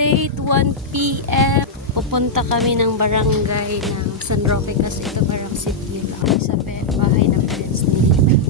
update, 1 p.m. Pupunta kami ng barangay ng San Roque kasi ito parang city lang sa bahay ng parents ni May.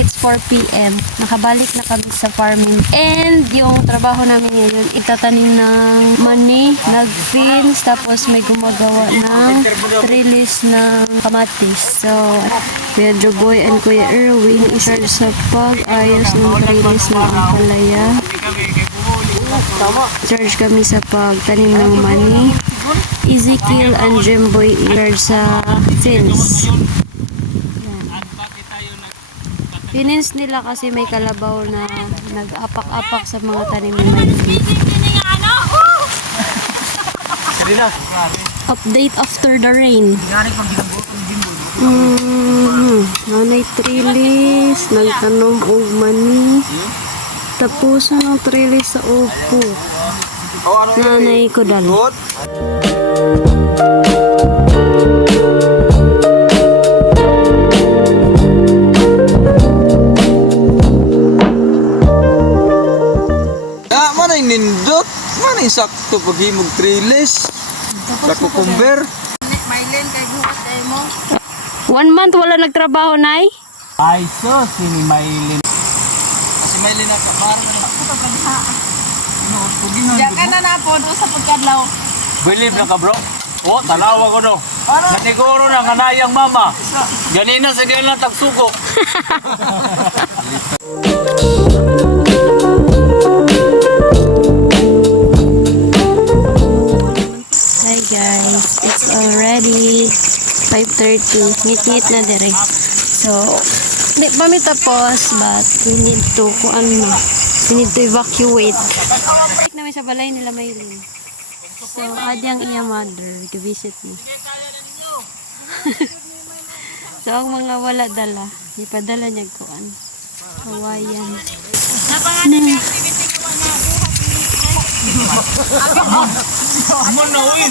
It's 4 p.m. Nakabalik na kami sa farming. And yung trabaho namin ngayon, itatanim ng mani, nag-fins, tapos may gumagawa ng trellis ng kamatis. So, Kuya Joboy and Kuya Erwin isar sa pag-ayos ng trellis ng ampalaya. Charge kami sa pagtanim ng mani. Ezekiel and Jemboy isar sa fins. Pinins nila kasi may kalabaw na nag-apak-apak sa mga tanim ng mani. Update after the rain. Nanay trellis, nagtanom og mani. Tapos ng trellis sa upo. Nanay ko dala. Nindot, man sakto paghimog trellis. Sa kukumber. Mailen kay buhat kay mo. 1 month wala nagtrabaho, Nay? Ay, so, si Maylin. Kasi may lina ka, parang Diyan ka na po doon sa pagkadlaw. Believe na ka, bro? O, tanawa ko no. Natiguro na kanayang mama. Ganina sa ganyan lang tagsuko. Hi guys, it's already 5:30. Ngit-ngit na dire. So, di pa mi tapos, but we need to, we need to evacuate. Balik namin sa balay nila Maylin. So, adi ang iya mother, to-visit ni. So, ang mga wala dala, ipadala niya kuan. Hawaiian. Mo na, uy.